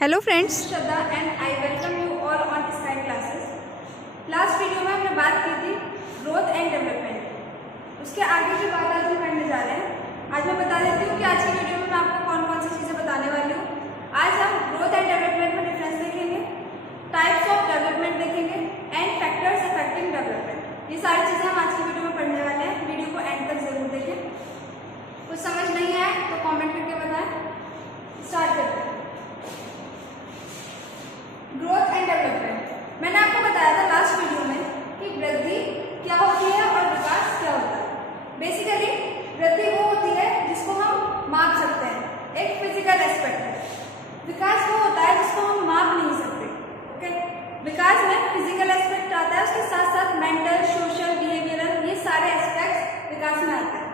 Hello friends, Shraddha and I welcome you all on sky classes. Last video में हमने बात की थी ग्रोथ एंड डेवलपमेंट। उसके आगे की बात आज हम करने जा रहे हैं। आज मैं बता देती हूँ कि आज की वीडियो में मैं आपको कौन कौन सी चीज़ें बताने वाली हूँ। आज हम ग्रोथ एंड डेवलपमेंट में डिफरेंस देखेंगे, टाइप्स ऑफ डेवलपमेंट देखेंगे एंड फैक्टर्स अफेक्टिंग डेवलपमेंट। ये सारी चीज़ें हम आज की वीडियो में पढ़ने वाले हैं। वीडियो को एंड तक जरूर देखें। कुछ समझ नहीं आए तो कॉमेंट करके बताएं। स्टार्ट करते हैं। Growth and development. मैंने आपको बताया था लास्ट वीडियो में कि वृद्धि क्या होती है और विकास क्या होता है। बेसिकली वृद्धि वो होती है जिसको हम माप सकते हैं, एक फिजिकल एस्पेक्ट है। विकास वो होता है जिसको हम माप नहीं सकते। ओके, विकास में फिजिकल एस्पेक्ट आता है, उसके साथ साथ मेंटल, सोशल, बिहेवियरल, ये सारे एस्पेक्ट्स विकास में आते हैं।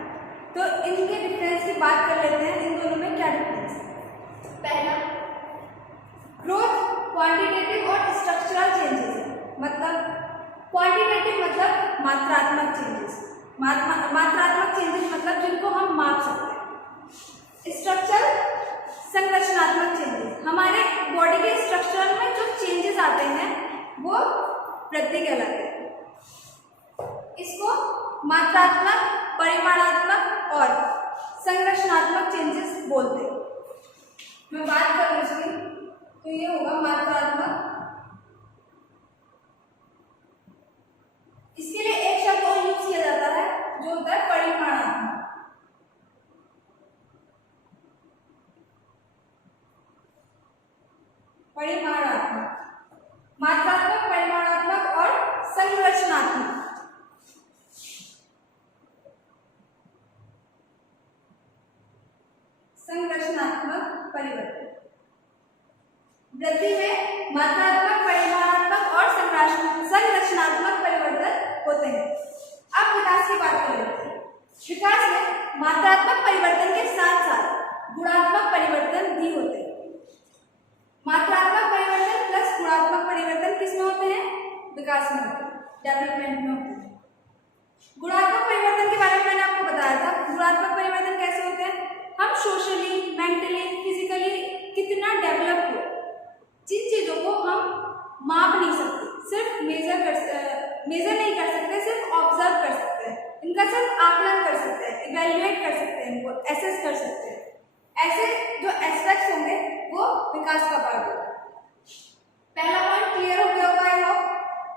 तो इनके डिफरेंस की बात कर लेते हैं। इन दोनों में क्या डिफरेंस है। पहला, ग्रोथ क्वांटिटेटिव और स्ट्रक्चरल चेंजेस। मतलब क्वांटिटेटिव मतलब मात्रात्मक चेंजेस, मात्रात्मक चेंजेस मतलब जिनको हम माप सकते हैं। स्ट्रक्चर संरचनात्मक चेंजेस, हमारे बॉडी के स्ट्रक्चर में जो चेंजेस आते हैं वो वृद्धि कहलाते हैं। इसको मात्रात्मक, परिमाणात्मक और संरचनात्मक चेंजेस बोलते हैं। मैं बात करूँ इसकी तो ये होगा मात्रात्मक। इसके लिए एक शब्द और यूज किया जाता है जो होता है परिमाणात्मक। मात्रात्मक, परिमाणात्मक और संरचनात्मक। संरचनात्मक परिवर्तन। वृद्धि में मात्रात्मक, परिमाणात्मक और संरचनात्मक परिवर्तन होते हैं। अब विकास की बात कर लेते हैं। विकास में मात्रात्मक परिवर्तन के साथ साथ गुणात्मक परिवर्तन भी होते हैं। मात्रात्मक परिवर्तन प्लस गुणात्मक परिवर्तन किसमें होते हैं? विकास में होते हैं, डेवलपमेंट में होते हैं। गुणात्मक परिवर्तन के बारे में मैंने आपको बताया था। गुणात्मक परिवर्तन कैसे होते हैं? हम सोशली, मेंटली, फिजिकली कितना डेवलप हो, जिन चीजों को हम माप नहीं सकते, सिर्फ मेजर नहीं कर सकते, सिर्फ ऑब्जर्व कर सकते हैं, इनका सिर्फ आकलन कर सकते हैं, इवेल्युएट कर सकते हैं, इनको एसेस कर सकते हैं। ऐसे जो एस्पेक्ट्स होंगे वो विकास का पार्ट होगा। पहला पॉइंट क्लियर हो गया होगा आई होप।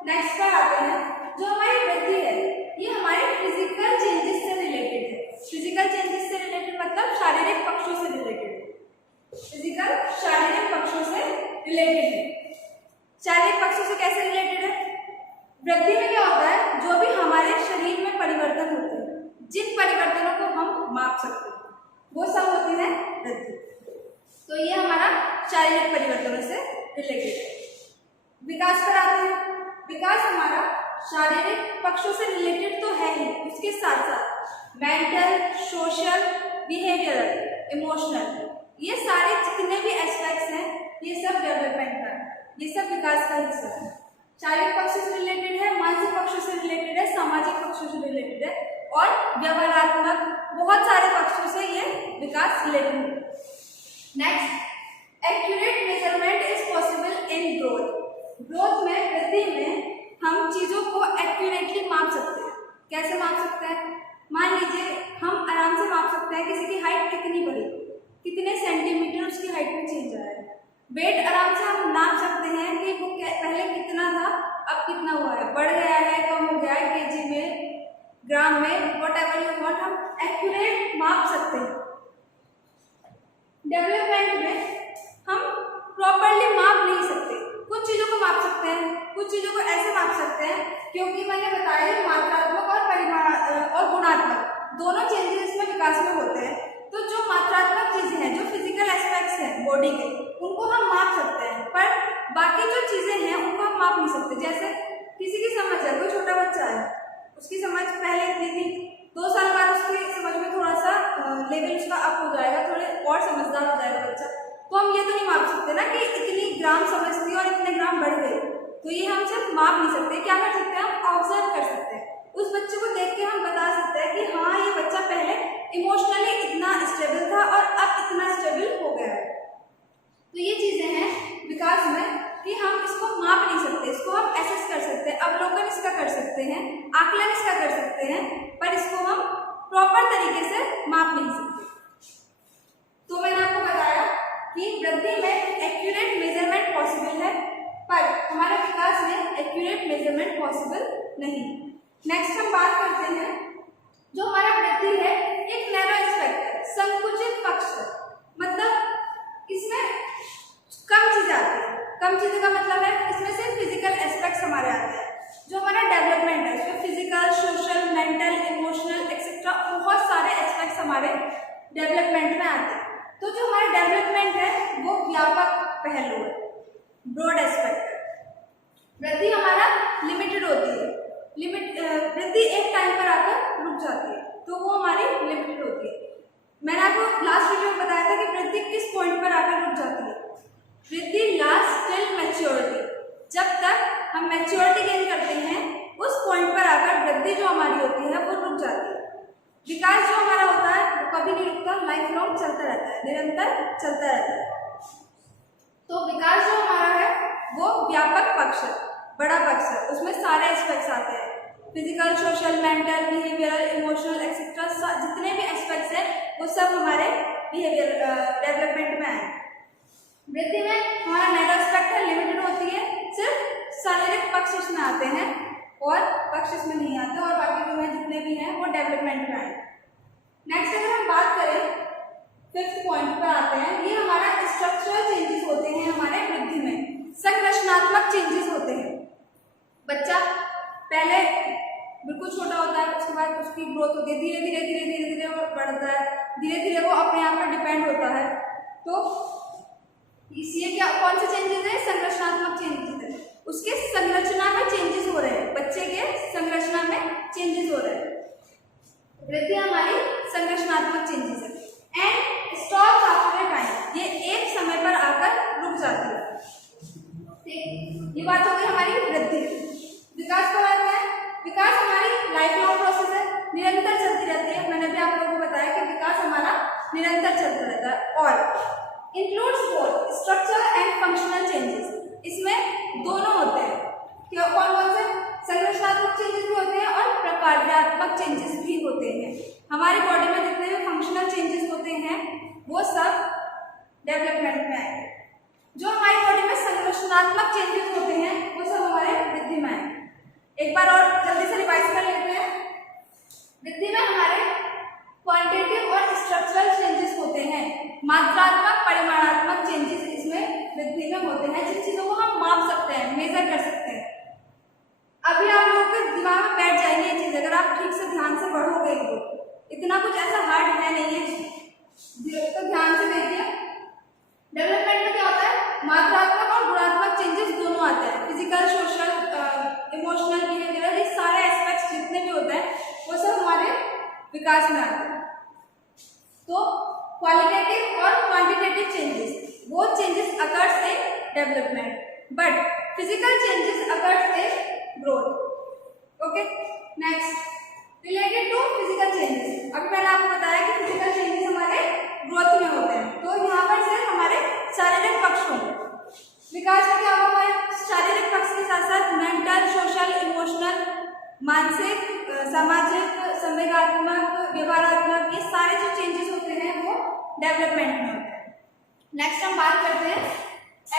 नेक्स्ट पर आते हैं। जो हमारी वृद्धि है ये हमारे फिजिकल चेंजेस से रिलेटेड है। फिजिकल चेंजेस से रिलेटेड मतलब शारीरिक पक्षों से रिलेटेड है। फिजिकल शारीरिक पक्षों से रिलेटेड है। शारीरिक पक्षों से कैसे रिलेटेड है? वृद्धि में क्या होता है? जो भी हमारे शरीर में परिवर्तन होते हैं, जिन परिवर्तनों को हम माप सकते हैं, वो सब होती है वृद्धि। तो ये हमारा शारीरिक परिवर्तनों से रिलेटेड है। विकास पर आते हैं। विकास हमारा शारीरिक पक्षों से रिलेटेड तो है ही, उसके साथ साथ मेंटल, सोशल, बिहेवियरल, इमोशनल, ये सारे जितने भी एस्पेक्ट्स हैं ये सब डेवलपमेंट का है, ये सब विकास का हिस्सा है। शारीरिक पक्षों से रिलेटेड है, मानसिक पक्षों से रिलेटेड है, सामाजिक पक्षों से रिलेटेड है और व्यवहारात्मक, बहुत सारे पक्षों से ये विकास रिलेटेड है। Next, accurate measurement is possible in growth. Growth में, वृद्धि में हम चीजों को एक्यूरेटली माप सकते हैं। कैसे माप सकते हैं? मान लीजिए हम आराम से माप सकते हैं किसी की हाइट कितनी बढ़ी, कितने सेंटीमीटर उसकी हाइट में चेंज आया है। वेट आराम से हम नाप सकते हैं कि वो पहले कितना था, अब कितना हुआ है, बढ़ गया है, कम हो गया है, केजी में, ग्राम में, व्हाटएवर यू वांट, हम एक्यूरेट माप सकते हैं। डेवलपमेंट में हम प्रॉपर्ली माप नहीं सकते। कुछ चीजों को माप सकते हैं, कुछ चीजों को ऐसे माप सकते हैं क्योंकि मैंने बताया मात्रात्मक और परिमाण और गुणात्मक दोनों चेंजेस इसमें विकास में होते हैं। तो जो मात्रात्मक चीजें हैं, जो फिजिकल एस्पेक्ट्स हैं बॉडी के, उनको हम माप सकते हैं, पर बाकी जो चीजें हैं उनको हम माप नहीं सकते। जैसे किसी की समझ है, कोई छोटा बच्चा है, उसकी समझ पहले इतनी थी, 2 साल बाद उसकी समझ में थोड़ा सा लेवल उसका अप हो जाएगा, थोड़े और समझदार हो जाएगा बच्चा, तो हम ये तो नहीं माप सकते ना कि इतनी ग्राम समझ थी और इतने ग्राम बढ़ गए। तो ये हम सिर्फ माप नहीं सकते। क्या कर सकते हैं? हम ऑब्जर्व कर सकते हैं। उस बच्चे को देख के हम बता सकते हैं कि हाँ ये बच्चा पहले इमोशनली इतना स्टेबल था और अब इतना स्टेबल हो गया है। तो ये चीजें हैं माप नहीं सकते। तो मैंने आपको बताया कि वृद्धि में एक्यूरेट मेजरमेंट पॉसिबल है, पर हमारे विकास में एक्यूरेट मेजरमेंट पॉसिबल नहीं। नेक्स्ट हम बात करते हैं, जो हमारा वृद्धि है एक नैरो एस्पेक्ट है, संकुचित पक्ष, मतलब इसमें कम चीजें आती है। कम चीजें का मतलब है इसमें सिर्फ फिजिकल एस्पेक्ट्स हमारे आते हैं। जो हमारा डेवलपमेंट है उसमें physical, social, mental, emotional etcetera बहुत सारे एस्पेक्ट्स हमारे डेवलपमेंट में आते हैं। तो जो हमारा डेवलपमेंट है वो व्यापक पहलू है, ब्रॉड एस्पेक्ट है। वृद्धि हमारा लिमिटेड होती है, वृद्धि एक टाइम पर आकर रुक जाती है, तो वो हमारी लिमिटेड होती है। मैंने आपको लास्ट वीडियो में बताया था कि वृद्धि किस पॉइंट पर आकर रुक जाती है। वृद्धि लास्ट टिल मैच्योरिटी, जब तक हम मैच्योरिटी गेन करते हैं उस पॉइंट पर आकर वृद्धि जो हमारी होती है वो रुक जाती है। विकास जो हमारा होता है वो कभी नहीं रुकता, लाइफ लॉन्ग चलता रहता है, निरंतर चलता रहता है। तो विकास जो हमारा है वो व्यापक पक्ष है, बड़ा पक्ष है, उसमें सारे एस्पेक्ट्स आते हैं, physical, social, mental, behavioural, emotional etcetera, जितने भी एस्पेक्ट्स हैं वो सब हमारे बिहेवियर डेवलपमेंट में आए। वृद्धि में हमारा नैरो एस्पेक्ट है, लिमिटेड होती है, सिर्फ शारीरिक पक्ष इसमें आते हैं और पक्ष इसमें नहीं आते, और बाकी जो है जितने भी हैं वो डेवलपमेंट में आए। नेक्स्ट अगर हम बात करें फिफ्थ पॉइंट पर आते हैं, ये हमारा स्ट्रक्चरल चेंजेस होते हैं हमारे वृद्धि में, संरचनात्मक चेंजेस होते हैं। बच्चा पहले बिल्कुल छोटा होता है, उसके बाद उसकी ग्रोथ होती है, धीरे धीरे धीरे धीरे धीरे वो बढ़ता है, धीरे धीरे वो अपने आप पर डिपेंड होता है। तो इसलिए क्या कौन से चेंजेस है, संरचनात्मक चेंजेस है, उसके संरचना में चेंजेस हो रहे हैं, बच्चे के संरचना में चेंजेस हो रहे हैं। वृद्धि हमारी संरचनात्मक चेंजेस है। And stop after a time, ये एक समय पर आकर रुक जाती है। ठीक, ये बात हो गई हमारी वृद्धि। विकास कब आता है, विकास हमारी लाइफ लॉन्ग प्रोसेस है, निरंतर चलती रहती है। मैंने भी आप लोगों को बताया कि विकास हमारा निरंतर चलता रहता है और includes both structure and functional changes, इसमें दोनों होते हैं। क्या कौन कौन से, संरचनात्मक चेंजेस भी होते हैं और प्रकार्यात्मक चेंजेस भी होते हैं। हमारी बॉडी में जितने भी फंक्शनल चेंजेस होते हैं वो सब डेवलपमेंट में आएंगे। जो हमारी बॉडी में संरचनात्मक चेंजेस होते हैं वो सब हमारे वृद्धि में आएंगे। एक बार और जल्दी से रिवाइज कर लेते हैं। वृद्धि में हमारे क्वांटिटेटिव और स्ट्रक्चरल चेंजेस होते हैं, मात्रात्मक परिमाणात्मक चेंजेस इसमें वृद्धि में होते हैं, जिन चीजों को हम माप सकते हैं, मेजर कर सकते हैं। अभी आप लोगों के दिमाग में बैठ जाएंगे ये चीज, अगर आप ठीक से ध्यान से पढ़ोगे तो। इतना कुछ ऐसा हार्ड है नहीं है, तो ध्यान से देखिए। डेवलपमेंट में क्या होता है, मात्रात्मक और गुणात्मक चेंजेस दोनों आते हैं, फिजिकल, सोशल, इमोशनल, बिहेवियरल, ये सारे एस्पेक्ट्स जितने भी होते हैं वो सब हमारे विकास में आते हैं। तो क्वालिटेटिव और क्वांटिटेटिव चेंजेस, वो changes occurs in development, but physical changes occurs in growth. Okay, next related to physical changes. अभी मैंने आपको बताया कि फिजिकल चेंजेस हमारे ग्रोथ में होते हैं, तो यहाँ पर सिर्फ हमारे शारीरिक पक्ष होंगे। विकास में क्या होगा, शारीरिक पक्ष के साथ साथ मेंटल, सोशल, इमोशनल, मानसिक, सामाजिक, संवेगात्मक, व्यवहारात्मक, ये सारे जो चेंजेस होते हैं वो डेवलपमेंट में होते हैं। नेक्स्ट हम बात करते हैं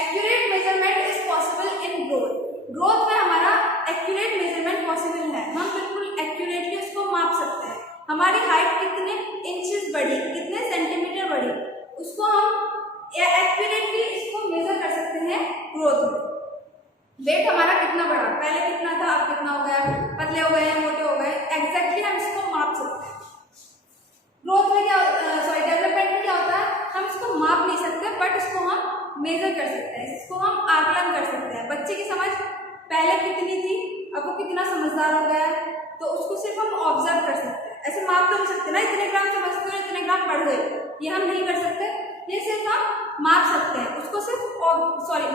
accurate measurement is possible in growth. Growth में हमारा एक्यूरेट मेजरमेंट पॉसिबल है, हम बिल्कुल एक्यूरेटली उसको माप सकते हैं। हमारी हाइट कितने इंचेस बढ़ी, कितने सेंटीमीटर बढ़ी, उसको हम एक्यूरेटली इसको मेजर कर सकते हैं ग्रोथ में। वेट हमारा कितना बढ़ा, पहले कितना था अब कितना हो गया, पतले हो गए, मोटे हो गए, एग्जैक्टली हम इसको माप सकते हैं। ग्रोथ में क्या, डेवलपमेंट में क्या होता है, हम इसको माप नहीं सकते बट इसको हम मेजर कर सकते हैं, इसको हम आकलन कर सकते हैं। बच्चे की समझ पहले कितनी थी, अब वो कितना समझदार हो गया है, तो उसको सिर्फ हम ऑब्जर्व कर सकते हैं। ऐसे माप तो नहीं सकते ना, इतने ग्राम समझते हो, इतने ग्राम बढ़ गए, ये हम नहीं कर सकते। ये सिर्फ हम माप सकते हैं, उसको सिर्फ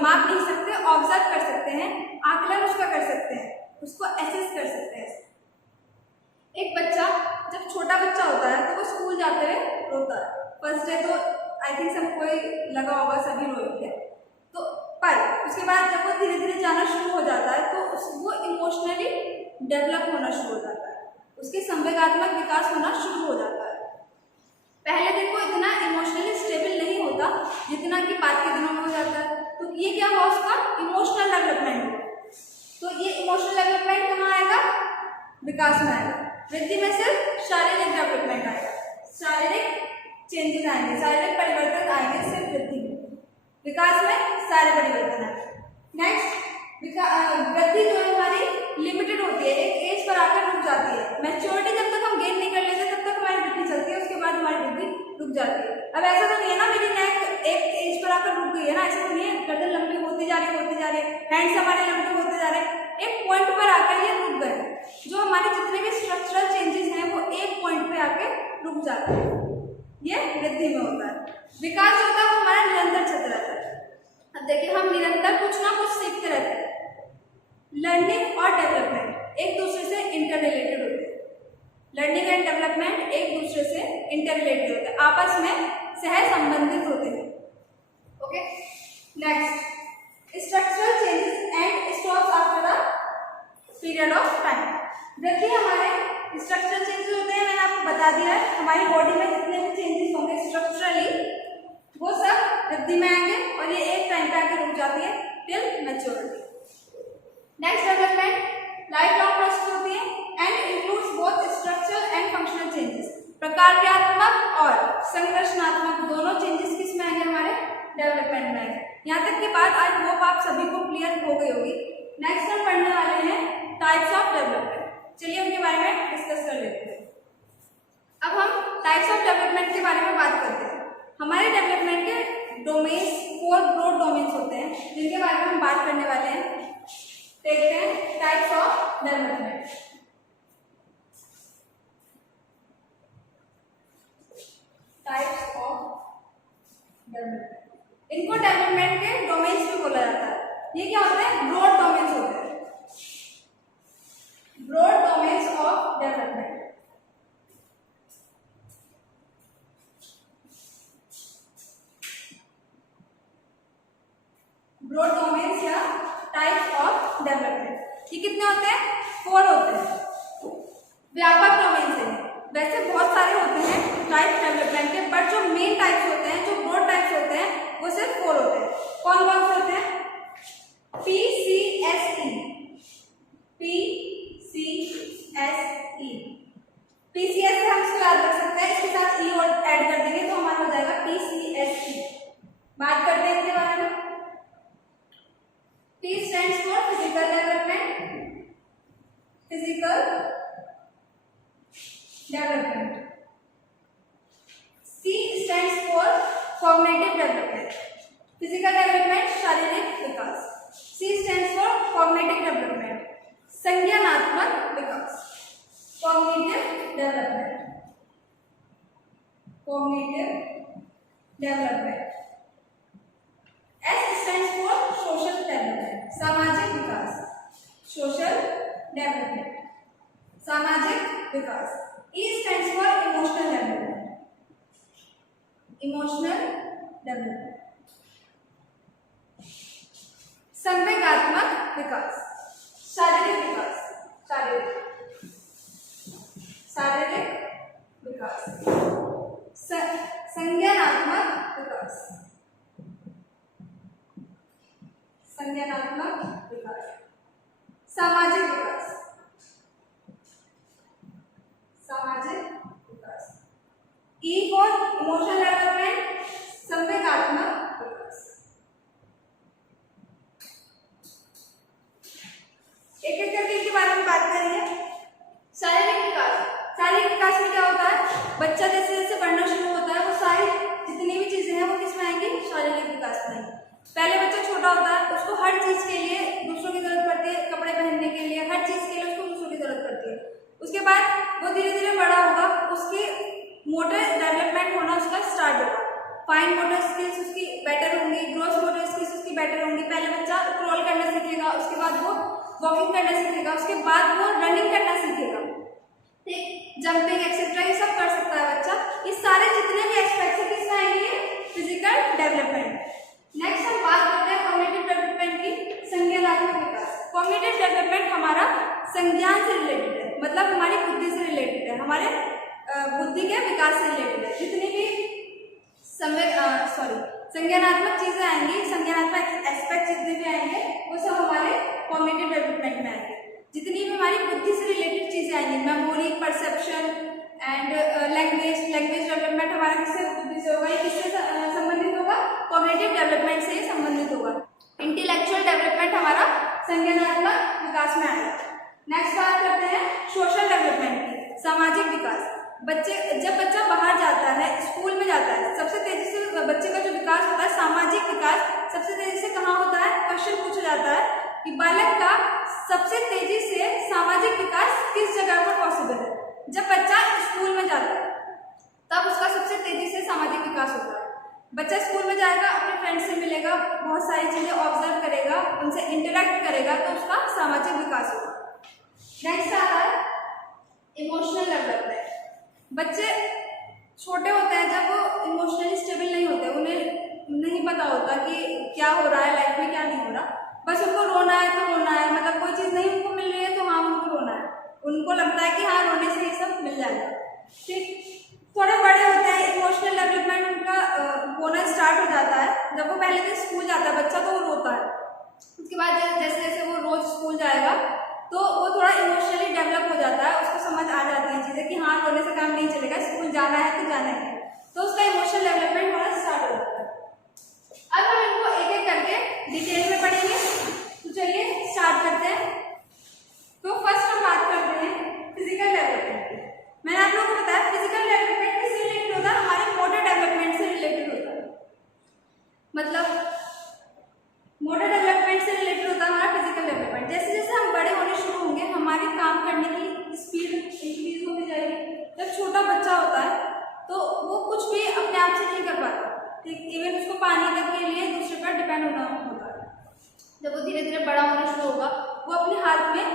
माप नहीं सकते, ऑब्जर्व कर सकते हैं, आकलन उसका कर सकते हैं, उसको एसेस कर सकते हैं। एक बच्चा जब छोटा बच्चा होता है तो वो स्कूल जाते हुए रोता है, फर्स्ट डे तो आई थिंक सबको लगा होगा, सभी रोएंगे। तो पर उसके बाद जब वो धीरे धीरे जाना शुरू हो जाता है तो वो इमोशनली डेवलप होना शुरू हो जाता है, उसके संवेगात्मक विकास होना शुरू हो जाता है। पहले देखो इतना इमोशनली स्टेबल नहीं होता जितना कि बाद के दिनों में हो जाता है। तो ये क्या हुआ, उसका इमोशनल डेवलपमेंट हुआ। तो ये इमोशनल डेवलपमेंट कहाँ आएगा, विकास में आएगा। वृद्धि में सिर्फ शारीरिक डेवलपमेंट आएगा, शारीरिक चेंजेस आएंगे, शारीरिक परिवर्तन आएंगे सिर्फ वृद्धि में। विकास में सारे परिवर्तन आएंगे। नेक्स्ट, वृद्धि जो है हमारी लिमिटेड होती है, एक एज पर आकर रुक जाती है। मैच्योरिटी जब तक हम गेन नहीं कर लेते तब तक हमारी वृद्धि चलती है, उसके बाद हमारी वृद्धि रुक जाती है। अब ऐसा तो नहीं है ना मेरी नेक एक एज पर आकर रुक गई है ना, ऐसा तो नहीं है, गर्दन लंबी होती जा रही है, हैंड्स हमारे लंबे होते जा रहे हैं, एक पॉइंट पर आकर ये रुक गए। जो हमारे जितने भी स्ट्रक्चरल चेंजेस हैं वो एक पॉइंट पे आके रुक जाते हैं, ये वृद्धि में होता है। विकास होता है वो हमारा निरंतर चलता रहता है। अब देखिए हम निरंतर कुछ ना कुछ सीखते रहते हैं। लर्निंग और डेवलपमेंट एक दूसरे से इंटर रिलेटेड होते हैं। लर्निंग एंड डेवलपमेंट एक दूसरे से इंटर रिलेटेड होते हैं, आपस में सह संबंधित होते हैं। Okay, next, structural changes and stops after the period of time. वृद्धि हमारे स्ट्रक्चरल चेंजेस होते हैं, मैंने आपको बता दिया है। हमारी बॉडी में जितने भी चेंजेस होंगे स्ट्रक्चरली वो सब वृद्धि में आएंगे और ये एक टाइम पे आके रुक जाती है till maturity. Next, development life long process होती है and includes both structural and functional changes. प्रकार्यात्मक और संरचनात्मक दोनों चेंजेस किस में आएंगे, हमारे डेवलपमेंट में आएंगे। यहाँ तक की बात आई होप आप सभी को क्लियर हो गई होगी। नेक्स्ट हम पढ़ने वाले हैं टाइप्स ऑफ डेवलपमेंट। चलिए उनके बारे में डिस्कस कर लेते हैं। अब हम टाइप्स ऑफ डेवलपमेंट के बारे में बात करते हैं। हमारे डेवलपमेंट के डोमेन्स 4 ब्रॉड डोमेन्स होते हैं जिनके बारे में हम बात करने वाले हैं। देखते हैं types of development. Types of development, इनको डेवलपमेंट के डोमेन्स भी बोला जाता है। ये क्या होते हैं, ब्रॉड डोमेन्स होते हैं, broad domains of development. Broad domains या टाइप्स ऑफ डेवलपमेंट, ये कितने होते हैं, 4 होते हैं। व्यापक डोमेन्स हैं, वैसे बहुत सारे होते हैं टाइप्स डेवलपमेंट के, बट जो मेन टाइप्स होते हैं, जो ब्रॉड टाइप्स होते हैं वो सिर्फ 4 होते हैं। कौन कौन से होते हैं, PCSE, PCSE, PCS से हम इसको याद रख सकते हैं, इसके साथ E और ऐड कर देंगे तो हमारा हो जाएगा PCSE। बात करते हैं इसके बारे में। P stands for physical development, physical development. C stands for cognitive development, physical development, शारीरिक विकास। C stands for cognitive development, संज्ञानात्मक विकास, cognitive development, cognitive development. S stands for social development, सामाजिक विकास, social development, सामाजिक विकास। E stands for emotional development, emotional development, संवेगात्मक विकास, शारीरिक विकास, शारीरिक विकास, संज्ञानात्मक विकास, संज्ञानात्मक विकास, सामाजिक विकास, सामाजिक विकास। E for इमोशनल डेवलपमेंट, संवेगात्मक विकास। एक एक करके इनके बारे में बात करेंगे। शारीरिक विकास, शारीरिक विकास में क्या होता है, बच्चा जैसे जैसे बढ़ना शुरू होता है वो सारी जितनी भी चीजें हैं वो किस में आएंगी, शारीरिक विकास में आएंगी। पहले बच्चा छोटा होता है, उसको हर चीज के लिए दूसरों की जरूरत पड़ती है, कपड़े पहनने के लिए, हर चीज के लिए उसको दूसरों की जरूरत पड़ती है। उसके बाद वो धीरे धीरे बड़ा होगा, उसकी मोटर डेवलपमेंट होना उसका स्टार्ट होगा, फाइन मोटर स्किल्स उसकी बेटर होंगी, ग्रोस मोटर स्किल्स उसकी बेटर होंगी। पहले बच्चा क्रॉल करना सीखेगा, उसके बाद वो वॉकिंग करना सीखेगा, उसके बाद वो रनिंग करना सीखेगा, ठीक, जंपिंग एक्सेट्रा ये सब कर सकता है बच्चा। ये सारे जितने भी एस्पेक्ट्स हैं किसमें आएंगे, फिजिकल डेवलपमेंट। नेक्स्ट हम बात करते हैं कॉग्निटिव डेवलपमेंट की, संज्ञानात्मक विकास। कॉग्निटिव डेवलपमेंट हमारा संज्ञान से रिलेटेड है, मतलब हमारी बुद्धि से रिलेटेड है, हमारे बुद्धि के विकास से रिलेटेड है। जितनी भी संज्ञानात्मक चीजें आएंगी, संज्ञानात्मक एस्पेक्ट जितने भी आएंगे वो सब हमारे कॉग्निटिव डेवलपमेंट में आएंगे। जितनी भी हमारी बुद्धि से रिलेटेड चीजें आएंगी, memory, perception and language development हमारा किससे बुद्धि से होगा, ये किससे संबंधित होगा, कॉग्निटिव डेवलपमेंट से ही संबंधित होगा। इंटेलेक्चुअल डेवलपमेंट हमारा संज्ञानात्मक विकास में आएगा। नेक्स्ट बात करते हैं सोशल डेवलपमेंट की, सामाजिक विकास। जब बच्चा बाहर जाता है, स्कूल में जाता है, सबसे तेजी से बच्चे का जो विकास होता है, सामाजिक विकास सबसे तेजी से कहाँ होता है, क्वेश्चन पूछा जाता है कि बालक का सबसे तेजी से सामाजिक विकास किस जगह पर पॉसिबल है। जब बच्चा स्कूल में जाता है तब उसका सबसे तेजी से सामाजिक विकास होता है। बच्चा स्कूल में जाएगा, अपने फ्रेंड से मिलेगा, बहुत सारी चीजें ऑब्जर्व करेगा, उनसे इंटरेक्ट करेगा, तो उसका सामाजिक विकास होगा। नेक्स्ट आता है इमोशनल डेवलपमेंट। बच्चे छोटे होते हैं जब वो इमोशनली स्टेबल नहीं होते, उन्हें नहीं पता होता कि क्या हो रहा है लाइफ में, क्या नहीं हो रहा, बस उनको रोना है तो रोना है, मतलब कोई चीज़ नहीं उनको मिल रही है तो हाँ उनको रोना है, उनको लगता है कि हाँ रोने से ये सब मिल जाएगा। ठीक, थोड़े बड़े होते हैं, इमोशनल डेवलपमेंट उनका होना स्टार्ट हो जाता है। जब वो पहले दिन स्कूल जाता है बच्चा तो वो रोता है, उसके बाद जैसे जैसे वो रोज स्कूल जाएगा तो वो थोड़ा इमोशनली डेवलप हो जाता है, उसको समझ आ जाती है चीज़ें कि हाँ रोने से काम नहीं चलेगा, स्कूल जाना है तो जाना है, तो उसका इमोशनल डेवलपमेंट होना स्टार्ट हो जाता है। अब हम इनको एक एक करके डिटेल में पढ़ेंगे, तो चलिए स्टार्ट करते हैं। तो फर्स्ट हम बात करते हैं फिजिकल डेवलपमेंट की। मैंने आप लोगों को बताया फिजिकल डेवलपमेंट किससे रिलेटेड होता है, हमारे मोटर डेवलपमेंट से रिलेटेड होता है, मतलब मोटर डेवलपमेंट से रिलेटेड होता है हमारा फिजिकल डेवलपमेंट। जैसे जैसे हम बड़े होने शुरू होंगे हमारे काम करने की स्पीड इंक्रीज होती जाएगी। जब छोटा बच्चा होता है तो वो कुछ भी अपने आप से नहीं कर पाता, ठीक, इवन उसको पानी तक के लिए दूसरे पर डिपेंड होना होता है। जब वो धीरे धीरे बड़ा होना शुरू होगा वो अपने हाथ में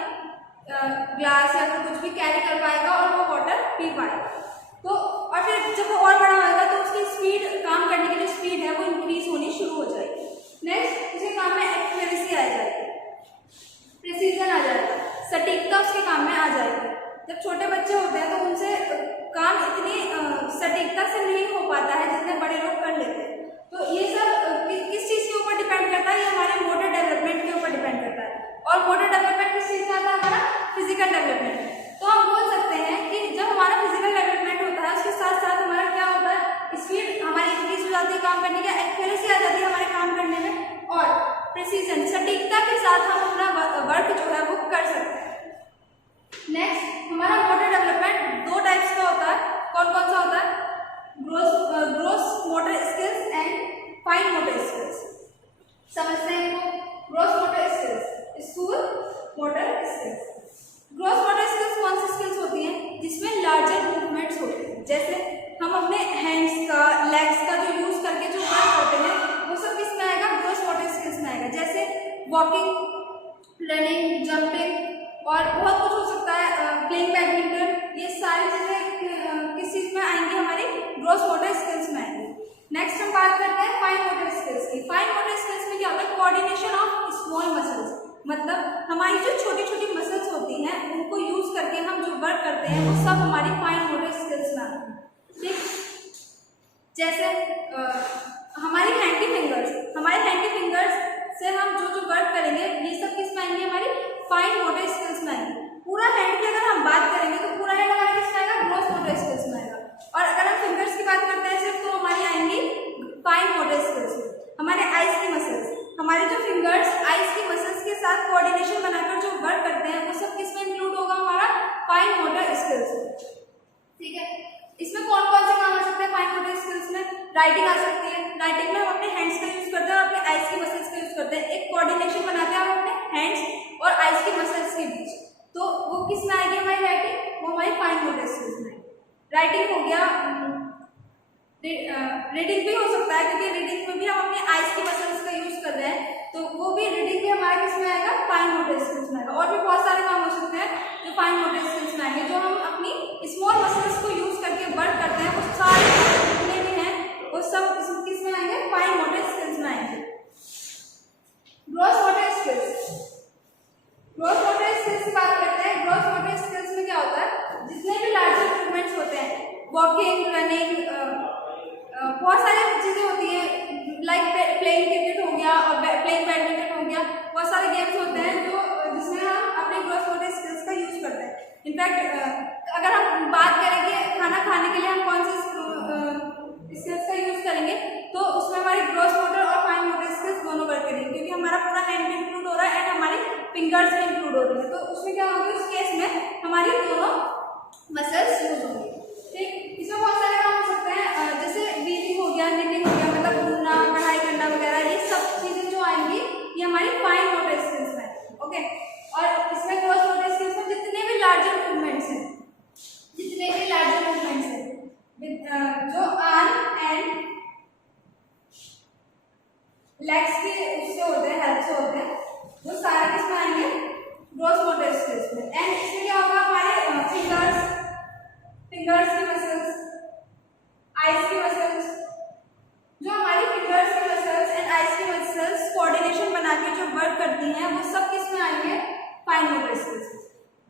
ग्लास या फिर कुछ भी कैरी कर पाएगा और वो वाटर पी पाएगा। तो और फिर जब वो और बड़ा होगा तो उसकी स्पीड, काम करने की जो स्पीड है वो इंक्रीज होनी शुरू हो जाएगी। नेक्स्ट उसके काम में एक्यूरेसी आ जाएगी, प्रिसीजन आ जाएगा, सटीकता उसके काम में आ जाएगी। जब छोटे बच्चे होते हैं तो उनसे काम इतनी सटीकता से नहीं हो पाता है जितने बड़े लोग कर लेते हैं। तो ये सब किस चीज़ के ऊपर डिपेंड करता है, ये हमारे मोटर डेवलपमेंट के ऊपर डिपेंड करता है। और मोटर डेवलपमेंट किस चीज़ का आता है, हमारा फिजिकल डेवलपमेंट। तो हम बोल सकते हैं कि जब हमारा फिजिकल डेवलपमेंट होता है उसके साथ साथ हमारा क्या होता है, स्पीड हमारी इंक्रीज हो जाती है काम करने की, एक्यूरेसी आ जाती है हमारे काम करने में, और प्रिसीजन, सटीकता के साथ हम अपना वर्क जो है वो कर सकते हैं। नेक्स्ट हमारा मोटर डेवलपमेंट दो टाइप्स का होता है, कौन कौन सा होता है, gross motor skills and fine motor skills. समझते हैं इनको। ग्रोस मोटर स्किल्स, स्थूल motor skills. Gross motor skills कौन सी स्किल्स होती हैं, जिसमें लार्जर मूवमेंट्स होते हैं, जैसे हम अपने हैंड्स का, लेग्स का जो यूज करके जो वर्क करते हैं वो सब किस में आएगा, ग्रोस मोटर स्किल्स में आएगा। जैसे वॉकिंग, रनिंग, जंपिंग और बहुत कुछ हो सकता है, प्लेइंग बैडमिंटन, ये सारी चीजें किस चीज में आएंगी, हमारी ग्रोस मोटर स्किल्स में आएंगी। नेक्स्ट हम बात करते हैं फाइन मोटर स्किल्स की। फाइन मोटर स्किल्स में क्या होता है, कोऑर्डिनेशन ऑफ स्मॉल मसल्स, मतलब हमारी जो छोटी छोटी मसल्स होती हैं उनको यूज करके हम जो वर्क करते हैं वो सब हमारी फाइन मोटर स्किल्स में आती है। ठीक, जैसे हमारी हैंडी फिंगर्स से हम जो जो वर्क करेंगे ये सब किस में आएंगे, हमारी फाइन मोटर स्किल्स में आएंगे। पूरा हैंड की अगर हम बात करेंगे तो पूरा हैंड हमारा किस में आएगा, ग्रोस मोटर स्किल्स में आएगा। और अगर हम फिंगर्स की बात करते हैं सिर्फ, तो हमारी आएंगी फाइन मोटर स्किल्स में। हमारे आइज की मसल्स, हमारे जो फिंगर्स आइज की मसल्स के साथ कोऑर्डिनेशन बनाकर जो वर्क करते हैं वो सब किस में इंक्लूड होगा, हमारा फाइन मोटर स्किल्स में। ठीक है, इसमें कौन कौन से काम आ सकते हैं फाइन मोटर स्किल्स में, राइटिंग आ सकती है। राइटिंग में हम अपने हैंड्स का यूज करते हैं और अपने आइज की मसल्स का यूज करते हैं, एक कोऑर्डिनेशन बनाते हैं हम अपने हैंड्स और आइज की मसल्स के बीच, तो वो किस में आएगी हमारी राइटिंग, वो हमारी फाइन मोटर स्किल्स में। राइटिंग हो गया, रीडिंग भी हो सकता है क्योंकि रीडिंग में भी हम अपने आइज की मसल्स का यूज कर रहे हैं, तो वो भी रीडिंग भी हमारा किस में आएगा, फाइन मोटर स्किल्स में आएगा। और भी बहुत सारे काम हो सकते हैं जो फाइन मोटर स्किल्स में आएंगे, जो हम अपनी स्मॉल मसल्स को यूज करके वर्क करते हैं, वो सारे जितने भी हैं वो सब किस में आएंगे, फाइन मोटर स्किल्स में आएंगे। Gross motor skills, gross motor skills की बात करते हैं। ग्रोस मोटर स्किल्स में क्या होता है, जितने भी लार्जर मूवमेंट्स होते हैं प्लेइंग बैडमिंटन हो गया, बहुत सारे गेम्स होते हैं जो जिसमें हम अपने ग्रॉस मोटर स्किल्स का यूज करते हैं। इनफैक्ट अगर हम बात करें कि खाना खाने के लिए हम कौन से स्किल्स का यूज करेंगे, तो उसमें हमारी ग्रॉस मोटर और फाइन मोटर स्किल्स दोनों वर्क करेंगे, क्योंकि हमारा पूरा हैंड भी इंक्लूड हो रहा है एंड हमारी फिंगर्स भी इंक्लूड हो रही है। तो उसमें क्या होगा, उस केस में हमारी दोनों मसल्स यूज होंगे। ठीक, इसमें बहुत सारे काम हो सकते हैं, जैसे वीविंग हो गया, निटिंग हो गया, मतलब बुनना, कढ़ाई करना वगैरह, ये सब चीजें जो आएंगी ये हमारी फाइन मोटर स्किल्स में। ओके, और इसमें ग्रॉस मोटर स्किल्स में जितने भी लार्जर मूवमेंट्स हैं, जो आर्म एंड लेग्स के उससे होते हैं, हेल्प से होते हैं, वो सारे किसमें आएंगे, ग्रॉस मोटर स्किल्स में। एंड इसमें क्या होगा, हमारे फिंगर्स की मसल्स, आइज की मसल्स, जो हमारी फिंगर्स की मसल्स एंड आइज की मसल्स कोऑर्डिनेशन बना के जो वर्क करती हैं, वो सब किसमें आएंगे, fine motor skills.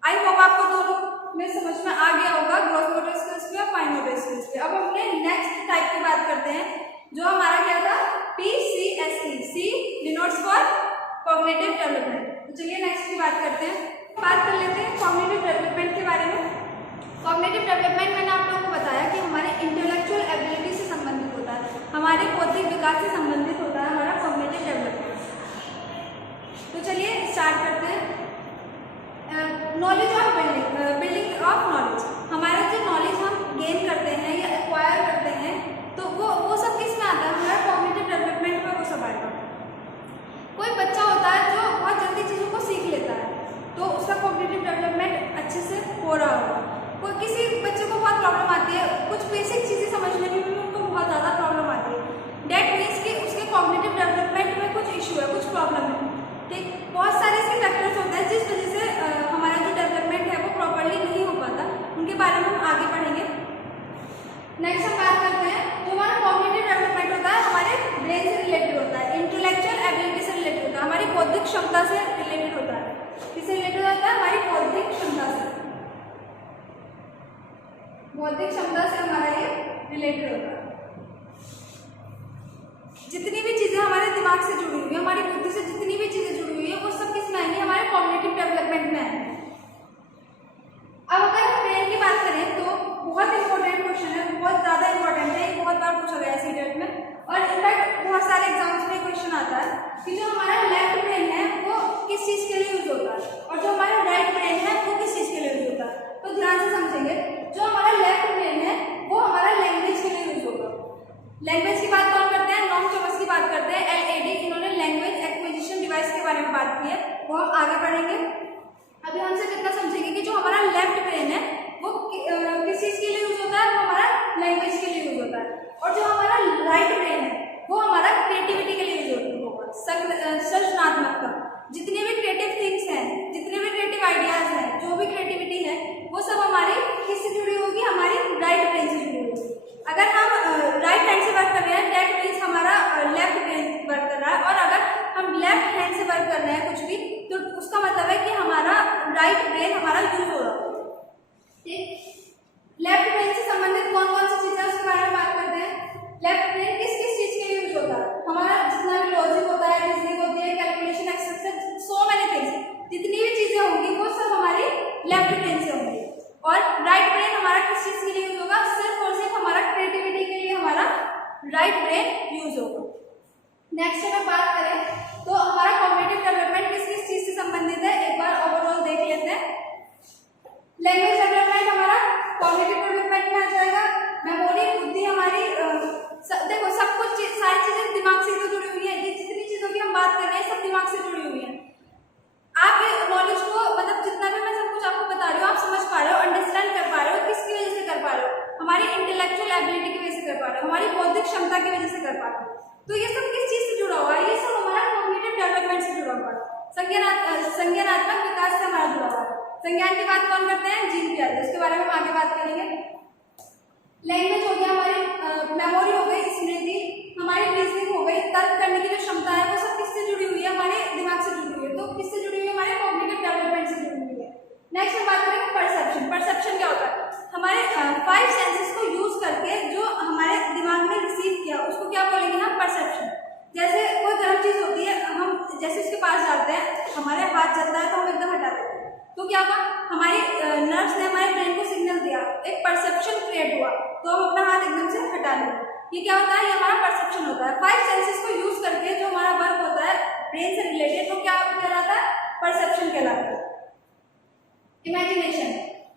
I hope आपको दोनों में समझ में आ गया होगा, ग्रॉस मोटर स्किल्स पे और फाइन मोटर स्किल्स पे। अब अपने नेक्स्ट टाइप की बात करते हैं, जो हमारा क्या था, PCSE, C denotes for cognitive development. तो चलिए नेक्स्ट की बात करते हैं, बात कर लेते हैं कॉग्निटिव डेवलपमेंट के बारे में। कॉग्निटिव डेवलपमेंट मैंने आप लोगों को बताया कि हमारे इंटेलेक्चुअल एबिलिटी से संबंधित होता है, हमारे बौद्धिक विकास से संबंधित होता है हमारा कॉग्निटिव डेवलपमेंट। तो चलिए स्टार्ट करते हैं। Knowledge of building of knowledge, हमारा जो नॉलेज हम गेन करते हैं या एक्वायर करते हैं, तो वो सब किस में आता है, हमारा कॉग्निटिव डेवलपमेंट में वो सब आएगा। कोई बच्चा होता है जो बहुत जल्दी चीज़ों को सीख लेता है, तो उसका कॉग्निटिव डेवलपमेंट अच्छे से हो रहा होगा। कोई किसी बच्चे को बहुत प्रॉब्लम आती है, कुछ बेसिक चीज़ें समझने में भी उनको बहुत ज़्यादा प्रॉब्लम आती है, डेट मीन्स कि उसके कॉग्निटिव डेवलपमेंट में कुछ इशू है, कुछ प्रॉब्लम है। ठीक, बहुत सारे इसके फैक्टर्स होते हैं जिस वजह से हमारा जो डेवलपमेंट है वो प्रॉपर्ली नहीं हो पाता, उनके बारे में हम आगे पढ़ेंगे। नेक्स्ट हम बात करते हैं, जो हमारा कॉग्निटिव डेवलपमेंट होता है हमारे ब्रेन से रिलेटेड होता है, इंटेलेक्चुअल एबिलिटी से रिलेटेड होता है, हमारी बौद्धिक क्षमता से रिलेटेड होता है। किससे रिलेटेड होता है, हमारी बौद्धिक क्षमता से, बौद्धिक क्षमता से हमारा ये रिलेटेड होता है। जितनी भी चीजें हमारे दिमाग से जुड़ी हुई है, हमारी बुद्धि से जितनी भी चीजें जुड़ी हुई है, वो सब किस में आएंगी, हमारे कॉग्निटिव डेवलपमेंट में आएंगे। अब अगर हम ब्रेन की बात करें तो बहुत इंपॉर्टेंट क्वेश्चन है, बहुत ज्यादा इंपॉर्टेंट है, ये बहुत बार पूछा गया है सीटेट में, और इनफैक्ट बहुत सारे एग्जाम्स में क्वेश्चन आता है कि जो हमारा लेफ्ट ब्रेन है वो किस चीज के लिए यूज होता है और जो हमारा राइट ब्रेन है वो किस चीज के लिए यूज होता है। तो ध्यान से समझेंगे, जो हमारा लेफ्ट ब्रेन है वो हमारा लैंग्वेज के लिए यूज होगा। लैंग्वेज की बात कौन करते हैं, नॉम चॉम्स्की की बात करते हैं, LAD, इन्होंने लैंग्वेज एक्विजिशन डिवाइस के बारे में बात की है, वो हम आगे पढ़ेंगे। अभी हम सिर्फ इतना समझेंगे कि जो हमारा लेफ्ट ब्रेन है वो किस चीज के लिए यूज होता है, वो हमारा लैंग्वेज के लिए यूज होता है, और जो हमारा राइट ब्रेन है वो हमारा क्रिएटिविटी के लिए यूज होगा, सृजनात्मकता। जितने भी क्रिएटिव थिंग्स हैं, जितने भी क्रिएटिव आइडियाज हैं, जो भी क्रिएटिविटी है, वो सब हमारी किससे जुड़ी होगी, हमारी राइट ब्रेन से जुड़ी होगी। अगर हम राइट हैंड से वर्क कर रहे हैं, दैट मीन्स हमारा लेफ्ट ब्रेन वर्क कर रहा है, और अगर हम लेफ्ट हैंड से वर्क कर रहे हैं कुछ भी, तो उसका मतलब है कि हमारा राइट ब्रेन हमारा यूज हो रहा है। ठीक, लेफ्ट ब्रेन से संबंधित कौन कौन सी चीजें उसके बारे में बात करते हैं। लेफ्ट ब्रेन किस किस चीज के लिए यूज होता है, हमारा जितना भी लॉजिक होता है, रीजनिंग होती है, calculation, exercise, so many things, जितनी भी चीजें होंगी वो सब हमारी लेफ्ट ब्रेन से होंगी। और राइट ब्रेन हमारा किस चीज के लिए यूज होगा, सिर्फ और सिर्फ हमारा क्रिएटिविटी के लिए हमारा राइट ब्रेन यूज होगा। नेक्स्ट अगर बात करें तो हमारा कॉग्निटिव डेवलपमेंट किस किस चीज से संबंधित है, एक बार ओवरऑल देख लेते हैं। लैंग्वेज डेवलपमेंट हमारा कॉग्निटिव डेवलपमेंट में आ जाएगा। मेमोरी, बुद्धि हमारी, देखो सब कुछ सारी चीजें दिमाग से तो जुड़ी हुई है, जितनी चीजों की हम बात कर रहे हैं सब दिमाग से जुड़ी हुई है। आप नॉलेज को, मतलब जितना भी मैं सब कुछ आपको बता रही हूँ, आप समझ पा रहे हो, अंडरस्टैंड कर पा रहे हो, किसकी वजह से कर पा रहे हो, हमारी इंटेलेक्चुअल एबिलिटी की वजह से कर पा रहे हो, हमारी बौद्धिक क्षमता की वजह से कर पा रहे हो। तो ये सब किस चीज से जुड़ा हुआ है, ये सब हमारा कॉग्निटिव डेवलपमेंट से जुड़ा हुआ है, संज्ञानात्मक विकास से हमारा जुड़ा हुआ है। संज्ञान की बात कौन करते हैं, जीन पियाजे, उसके बारे में हम आगे बात करेंगे। लैंग्वेज हो गया हमारी, मेमोरी हो गई, स्मृति, हमारी रीजनिंग हो गई, तर्क करने की जो क्षमता है वो सब किससे जुड़ी हुई है, हमारे दिमाग से जुड़ी हुई है। तो किससे जुड़ी हुई है, हमारे कॉग्निटिव डेवलपमेंट से जुड़ी हुई है। नेक्स्ट हम बात करेंगे परसेप्शन। परसेप्शन क्या होता है, हमारे 5 सेंसेस को यूज करके जो हमारे दिमाग ने रिसीव किया उसको क्या बोलेंगे हम, परसेप्शन। जैसे कोई गर्म चीज होती है, हम जैसे उसके पास जाते हैं हमारे हाथ चलता है तो हम एकदम हटा देते हैं, तो क्या हुआ, हमारी नर्व्स ने हमारे ब्रेन को सिग्नल दिया, एक परसेप्शन क्रिएट हुआ, तो हम अपना हाथ एकदम से हटा लेंगे। ये क्या होता है, ये हमारा परसेप्शन होता है। 5 सेंसेस को यूज करके जो हमारा वर्क होता है ब्रेन से रिलेटेड, वो क्या कहलाता है, परसेप्शन कहलाता है। इमेजिनेशन,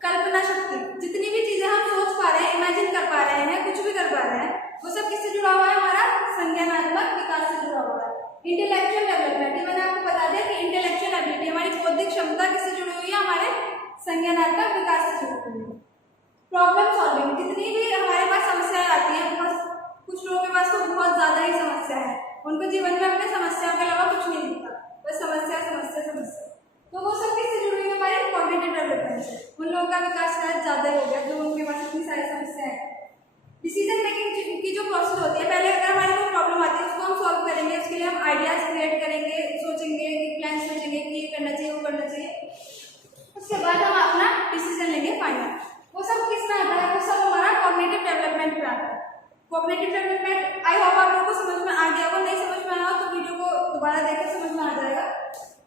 कल्पना शक्ति, जितनी भी चीजें हम सोच पा रहे हैं, इमेजिन कर पा रहे हैं, कुछ भी कर पा रहे हैं, वो सब किससे जुड़ा हुआ है, हमारा संज्ञानात्मक विकास से जुड़ा हुआ है। इंटेलेक्चुअल डेवलपमेंट, ये मैंने आपको बता दिया कि इंटेलेक्चुअल एबिलिटी, हमारी बौद्धिक क्षमता किससे जुड़ी हुई है, हमारे संज्ञानात्मक विकास से जुड़ी हुई है। प्रॉब्लम सॉल्विंग, जितनी भी हमारे पास समस्याएं आती हैं, बहुत कुछ लोगों के पास तो बहुत ज्यादा ही समस्या है, उनको जीवन में अपने समस्याओं के अलावा कुछ नहीं दिखता, बस समस्या समस्या समस्या, तो वो सब किससे जुड़ी हुई है, हमारे कॉग्निटिव डेवलपमेंट से। उन लोगों का विकास शायद ज्यादा ही हो गया जो उनके पास इतनी सारी समस्याएं हैं। डिसीजन मेकिंग की जो प्रोसेस होती है, पहले अगर हमारी कोई प्रॉब्लम आती है उसको हम सॉल्व करेंगे, उसके लिए हम आइडियाज क्रिएट करेंगे, सोचेंगे, प्लान सोचेंगे कि ये करना चाहिए, वो करना चाहिए, उसके बाद हम अपना डिसीजन लेंगे फाइनल। वो सब किस में आता है, वो सब हमारा कॉग्निटिव डेवलपमेंट में आता है। कॉग्निटिव डेवलपमेंट आई होप आप लोगों को समझ में आ गया हो, नहीं समझ में आया हो तो वीडियो को दोबारा देखें, समझ में आ जाएगा।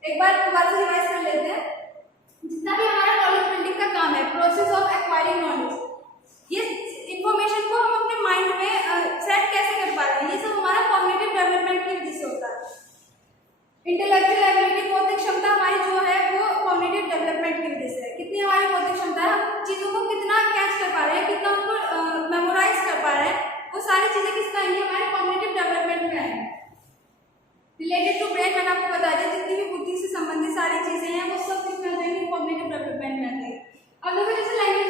एक बार दोबारा से रिवाइज कर लेते हैं। जितना भी हमारा नॉलेज बिल्डिंग का काम है, प्रोसेस ऑफ एक्वायरिंग नॉलेज, ये इंफॉर्मेशन को हम अपने माइंड में सेट कैसे कर पा रहे हैं, ये सब हमारा कॉग्निटिव डेवलपमेंट की वजह से होता है। इंटेलेक्चुअल एबिलिटी, बौद्धिक क्षमता हमारी जो है वो कॉग्निटिव डेवलपमेंट की वजह से है। कितनी हमारी बौद्धिक क्षमता है, हम चीजों को कितना कैच कर पा रहे हैं, कितना उनको मेमोराइज कर पा रहे हैं, वो सारी चीजें किसमें आएंगी, हमारे कॉग्निटिव डेवलपमेंट में आएंगी। रिलेटेड टू ब्रेन, मैंने आपको बता दिया जितनी भी बुद्धि से संबंधित सारी चीजें हैं वो सब किसमें आ जाएंगी, कॉग्निटिव डेवलपमेंट में आएंगी। अब देखो जैसे लैंग्वेज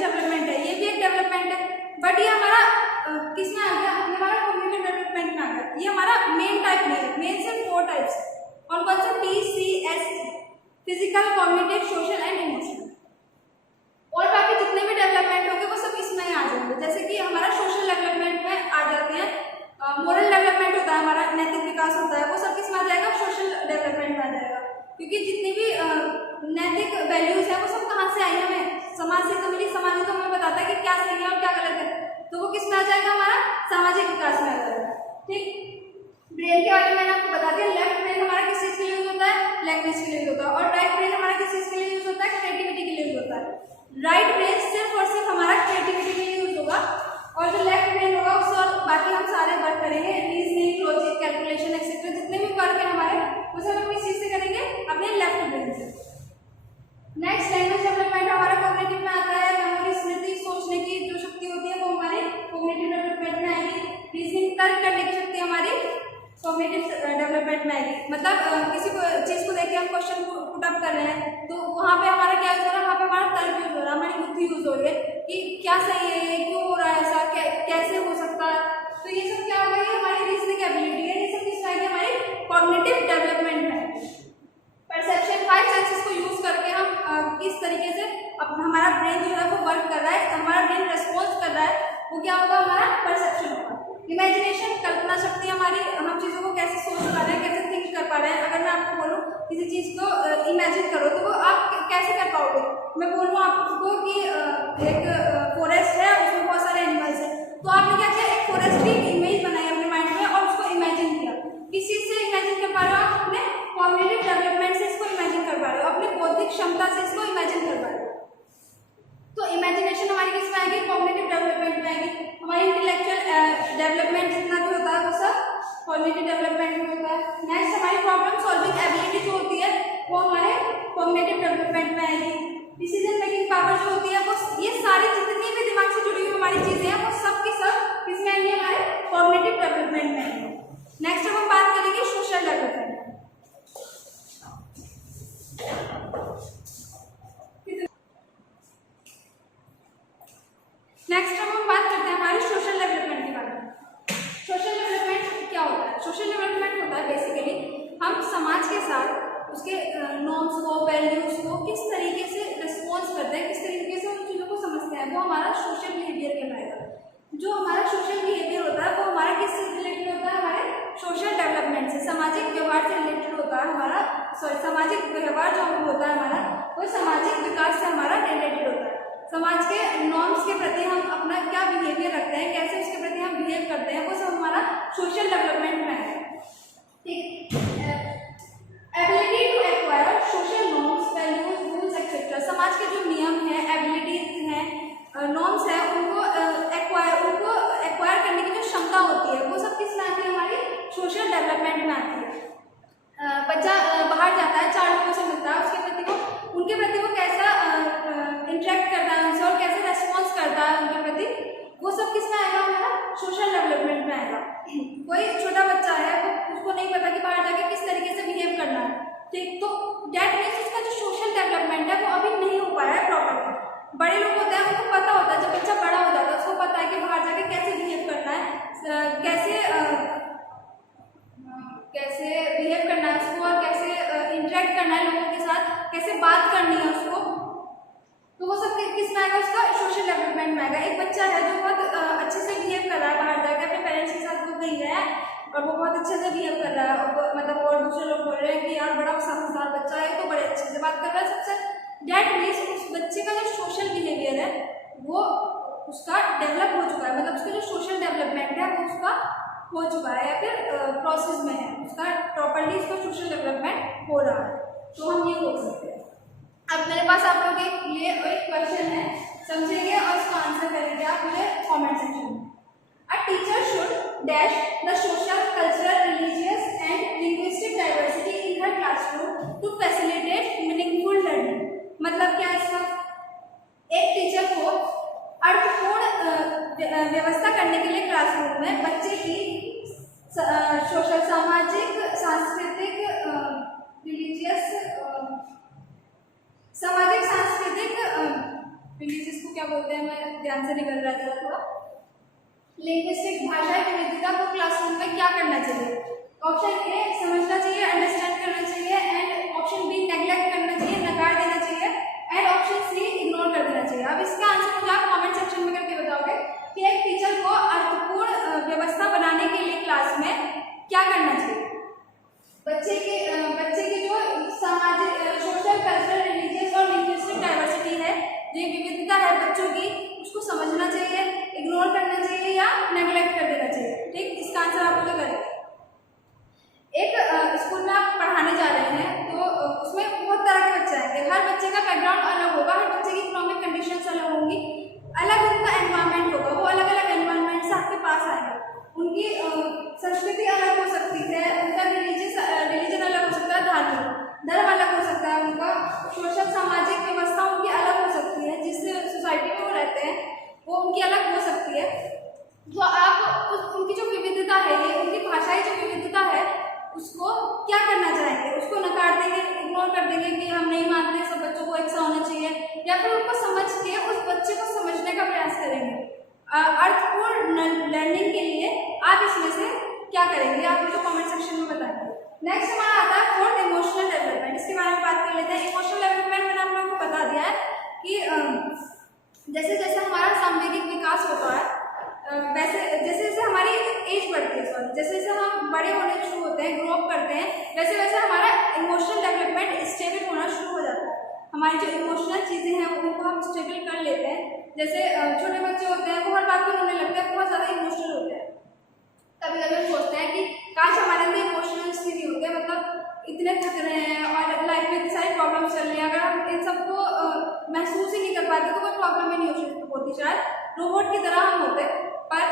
डेवलपमेंट है, ये भी एक डेवलपमेंट है, बट ये हमारा किसमें आ गया, ये हमारा कॉग्निटिव डेवलपमेंट में आ गया। ये हमारा मेन टाइप नहीं है, मेन से 4 टाइप्स है, और कौन सा, TCS, physical, cognitive, social and emotional. और बाकी जितने भी डेवलपमेंट होंगे वो सब इसमें ही आ जाएंगे। जैसे कि हमारा सोशल डेवलपमेंट में आ जाते हैं, मोरल डेवलपमेंट होता है, हमारा नैतिक विकास होता है, वो सब किसमें आ जाएगा, सोशल डेवलपमेंट में आ जाएगा। क्योंकि जितनी भी नैतिक वैल्यूज है वो सब कहाँ से आई, हमें समाज से तो मिली, समाज ही तो हमें बताता है कि क्या सही है और क्या गलत है, तो वो किसमें आ जाएगा, हमारा सामाजिक विकास में आ जाएगा। ठीक, ब्रेन के बारे में मैंने आपको बता दिया। लेफ्ट ब्रेन हमारा किस चीज के लिए यूज होता है, लैंग्वेज के लिए यूज होता है, और राइट ब्रेन हमारा किस चीज के लिए यूज होता है, क्रिएटिविटी के लिए यूज होता है। राइट ब्रेन सिर्फ और सिर्फ हमारा क्रिएटिविटी के लिए यूज होगा, और जो लेफ्ट ब्रेन होगा उससे और बाकी हम सारे वर्क करेंगे, रीजनिंग, लॉजिक, कैलकुलेशन एक्सेट्रा, जितने भी वर्क है हमारे वो सब हम किस चीज से करेंगे, अपने लेफ्ट ब्रेन से। नेक्स्ट, लैंग्वेज डेवलपमेंट हमारा कॉग्निटिव में आता है। मेमोरी, स्मृति, सोचने की जो शक्ति होती है वो हमारे कॉग्निटिव डेवलपमेंट में आएगी। रीजनिंग, तर्क करने की शक्ति हमारी कॉग्निटिव डेवलपमेंट में आएगी। मतलब किसी को चीज को देख के हम क्वेश्चन पुट अप कर रहे हैं तो वहाँ पे हमारा क्या यूज हो रहा है, वहाँ पे हमारा तर्क यूज हो रहा है, हमारी बुद्धि यूज हो रही है कि क्या सही है, क्यों हो रहा है ऐसा, कैसे हो सकता है, तो ये सब क्या होगा, ये हमारी रीजनिंग एबिलिटी है, ये सब किस आएगी, हमारी कॉग्निटिव डेवलपमेंट में। परसेप्शन, 5 सेंसेस को यूज करके हम किस तरीके से हमारा ब्रेन जो है वो वर्क कर रहा है, हमारा ब्रेन रेस्पॉन्स कर रहा है, वो क्या होगा, हमारा परसेप्शन होगा। इमेजिनेशन, कल्पना शक्ति हमारी, हम चीजों को कैसे सोच पा रहे हैं, कैसे थिंक कर पा रहे हैं। अगर मैं आपको बोलूँ किसी चीज को इमेजिन करो तो वो आप कैसे कर पाओगे, मैं बोलूँ आपको कि एक फॉरेस्ट है, उसमें बहुत सारे एनिमल्स हैं, तो आपने क्या किया, एक फॉरेस्ट की इमेज बनाई अपने माइंड में और उसको इमेजिन किया। किस चीज से इमेजिन कर पा रहे हो आप, अपने कॉग्निटिव डेवलपमेंट से इसको इमेजिन कर पा रहे हो, अपने बौद्धिक क्षमता से इसको इमेजिन कर पा रहे हो। तो इमेजिनेशन हमारी किस में आएगी, कॉग्निटिव डेवलपमेंट में आएगी। हमारी इंटेलेक्चुअल डेवलपमेंट जितना भी होता है वो सब कॉग्निटिव डेवलपमेंट में होता है। नेक्स्ट, हमारी प्रॉब्लम सॉल्विंग एबिलिटी जो होती है वो हमारे कॉग्निटिव डेवलपमेंट में आएगी। डिसीजन मेकिंग पावर जो होती है वो, ये सारी जितनी भी दिमाग से जुड़ी हुई हमारी चीजें हैं वो सब की सब किसमें आएंगी, हमारे कॉग्निटिव डेवलपमेंट में आएंगी। नेक्स्ट हम बात करेंगे सोशल डेवलपमेंट। नेक्स्ट हम बात करते हैं हमारे सोशल डेवलपमेंट के बारे में। सोशल डेवलपमेंट क्या होता है, सोशल डेवलपमेंट होता है बेसिकली हम समाज के साथ उसके नॉर्म्स को, वैल्यूज को किस तरीके से रिस्पॉन्स करते हैं, किस तरीके से उन चीज़ों को समझते हैं, वो हमारा सोशल बिहेवियर कहलाएगा। जो हमारा सोशल बिहेवियर होता है वो हमारा किससे रिलेटेड होता है, हमारे सोशल डेवलपमेंट से, सामाजिक व्यवहार से रिलेटेड होता है हमारा, सामाजिक व्यवहार जो होता है हमारा वो सामाजिक विकास से हमारा रिलेटेड होता है। समाज के नॉर्म्स के प्रति हम अपना क्या बिहेवियर रखते हैं, कैसे उसके प्रति हम बिहेव करते हैं, वो सब हमारा सोशल डेवलपमेंट में है। ठीक, सोशल डेवलपमेंट में आती है। बच्चा बाहर जाता है, 4 लोगों से मिलता है, उनके प्रति वो कैसा इंटरेक्ट करता है उनसे और कैसे रेस्पॉन्स करता है उनके प्रति, वो सब किस में आएगा, हमारा सोशल डेवलपमेंट में आएगा। कोई छोटा बच्चा है, वो उसको नहीं पता कि बाहर जाके किस तरीके से बिहेव करना है, ठीक, तो डेट मीन्स उसका जो सोशल डेवलपमेंट है वो अभी नहीं हो पाया है प्रॉपरली। बड़े लोग होते हैं, उनको पता होता है, जब बच्चा बड़ा हो जाता है उसको पता है कि बाहर जाके कैसे बिहेव करना है, कैसे बिहेव करना है उसको, और कैसे इंटरेक्ट करना है लोगों के साथ, कैसे बात करनी है उसको, तो वो सब किस में आएगा, उसका सोशल डेवलपमेंट में आएगा। एक बच्चा है जो बहुत अच्छे से बिहेव कर रहा है, बाहर जाकर अपने पेरेंट्स के साथ वो गई है और वो बहुत अच्छे से बिहेव कर रहा है, और मतलब और दूसरे लोग बोल रहे हैं कि यार बड़ा समझदार बच्चा है, तो बड़े अच्छे से बात कर रहा है सबसे, डेट मीन्स उस बच्चे का जो सोशल बिहेवियर है वो उसका डेवलप हो चुका है, मतलब उसका जो सोशल डेवलपमेंट है वो उसका हो चुका है या फिर प्रोसेस में है, उसका प्रॉपरली उसका सोशल डेवलपमेंट हो रहा है, तो हम ये बोल सकते हैं। अब मेरे पास आप लोगों के लिए एक क्वेश्चन है, समझेंगे और उसका आंसर करेंगे आप मुझे कमेंट सेक्शन में। A teacher should dash the social, cultural, religious and linguistic diversity in her classroom to facilitate meaningful learning. मतलब क्या इसका, एक टीचर को अर्थपूर्ण व्यवस्था करने के लिए क्लासरूम में बच्चे की सोशल, सामाजिक, सांस्कृतिक, रिलीजियस, सामाजिक, सांस्कृतिक, रिलीजियस को क्या बोलते हैं, मैं ध्यान से निकल रहा था थोड़ा, लिंग्विस्टिक, भाषाई विविधता को क्लासरूम में क्या करना चाहिए। ऑप्शन ए समझना चाहिए, अंडरस्टैंड करना चाहिए, एंड ऑप्शन बी नेग्लेक्ट करना चाहिए, नकार देना चाहिए, एंड ऑप्शन सी इग्नोर कर देना चाहिए। अब इसका आंसर मुझे आप कमेंट सेक्शन में करके बताओगे कि एक टीचर को अर्थपूर्ण व्यवस्था बनाने के लिए क्लास में क्या करना चाहिए। बच्चे की जो सामाजिक, सोशल, कल्चरल, रिलीजियस और लिंग्विस्टिक डाइवर्सिटी है, जो विविधता है बच्चों की, उसको समझना चाहिए, इग्नोर करना चाहिए या नेग्लेक्ट कर देना चाहिए। ठीक, इसका आंसर आप मुझे करेंगे। एक स्कूल में आप पढ़ाने जा रहे हैं तो उसमें बहुत तरह के बच्चे आएंगे, हर बच्चे का बैकग्राउंड अलग होगा, हर बच्चे की इकोनॉमिक कंडीशंस अलग होंगी, अलग उनका एनवायरनमेंट होगा, वो अलग अलग एनवायरनमेंट से आपके पास आएंगे, उनकी संस्कृति अलग हो सकती है, उनका रिलीजन अलग हो सकता है, धर्म अलग हो सकता है, उनका सोशल, सामाजिक व्यवस्था उनकी अलग हो सकती है, जिस सोसाइटी में वो रहते हैं वो उनकी अलग हो सकती है। तो आप उनकी जो विविधता है, ये उनकी भाषाई जो विविधता है, उसको क्या करना चाहेंगे, उसको नकार देंगे, इग्नोर कर देंगे कि हम नहीं मानते, सब बच्चों को एक सा होना चाहिए, या फिर उनको समझ के उस बच्चे को समझने का प्रयास करेंगे। अर्थपूर्ण लर्निंग के लिए आप इसमें से क्या करेंगे, आप मुझे कमेंट सेक्शन में बताएंगे। नेक्स्ट हमारा आता है फोर्थ, इमोशनल डेवलपमेंट। इसके बारे में बात कर लेते हैं। इमोशनल डेवलपमेंट मैंने आप लोगों को बता दिया है कि जैसे जैसे हमारा सांवेगिक विकास होता है, वैसे जैसे जैसे हमारी एज बढ़ती है, सॉरी, जैसे जैसे हम बड़े होने शुरू होते हैं, ग्रो अप करते हैं, वैसे वैसे हमारा इमोशनल डेवलपमेंट स्टेबल होना शुरू हो जाता है। हमारी जो इमोशनल चीज़ें हैं उनको हम स्टेबल कर लेते हैं। जैसे छोटे बच्चे होते हैं, वो हर बात को रोने लगते हैं, बहुत ज़्यादा इमोशनल होते हैं। कभी कभी हम सोचते हैं कि काश हमारे अंदर इमोशनल नहीं होते, मतलब इतने थक रहे हैं और लाइफ में इतनी सारी प्रॉब्लम्स चल रही हैं, अगर हम इन सबको महसूस ही नहीं कर पाते तो कोई प्रॉब्लम ही नहीं होती, शायद रोबोट की तरह हम होते। पर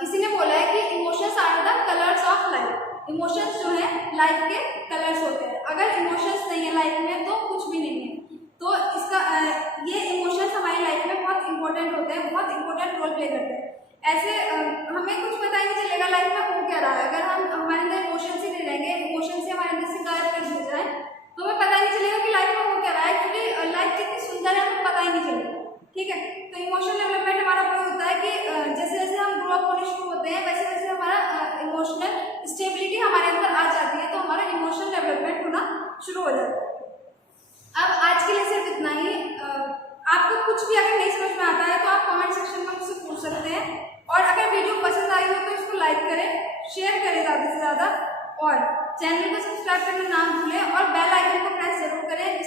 किसी ने बोला है कि emotions are the colours of life. Emotions जो है लाइफ के कलर्स होते हैं। अगर इमोशंस नहीं है लाइफ में तो कुछ भी नहीं है। तो इसका ये इमोशंस हमारी लाइफ में बहुत इंपॉर्टेंट होते हैं, बहुत इंपॉर्टेंट रोल प्ले करते हैं। ऐसे हमें कुछ पता ही नहीं चलेगा लाइफ में हो क्या रहा है, अगर हम हमारे अंदर इमोशंस ही नहीं रहेंगे, इमोशंस से हमारे अंदर से गायब कर दिए जाए तो हमें पता ही नहीं चलेगा कि लाइफ में हो क्या रहा है, क्योंकि लाइफ कितनी सुंदर है हमें पता ही नहीं चलेगा। ठीक है, तो इमोशनल डेवलपमेंट हमारा वो होता है कि जैसे जैसे हम ग्रो अप होने शुरू होते हैं वैसे वैसे हमारा इमोशनल स्टेबिलिटी हमारे अंदर आ जाती है, तो हमारा इमोशनल डेवलपमेंट होना शुरू हो जाता है। अब आज के लिए सिर्फ इतना ही। आपको कुछ भी अगर नहीं समझ में आता है तो आप कमेंट सेक्शन में मुझसे पूछ सकते हैं, और अगर वीडियो पसंद आई हो तो इसको लाइक करें, शेयर करें ज़्यादा से ज़्यादा, और चैनल को सब्सक्राइब करना ना भूलें, और बेल आइकन को प्रेस जरूर करें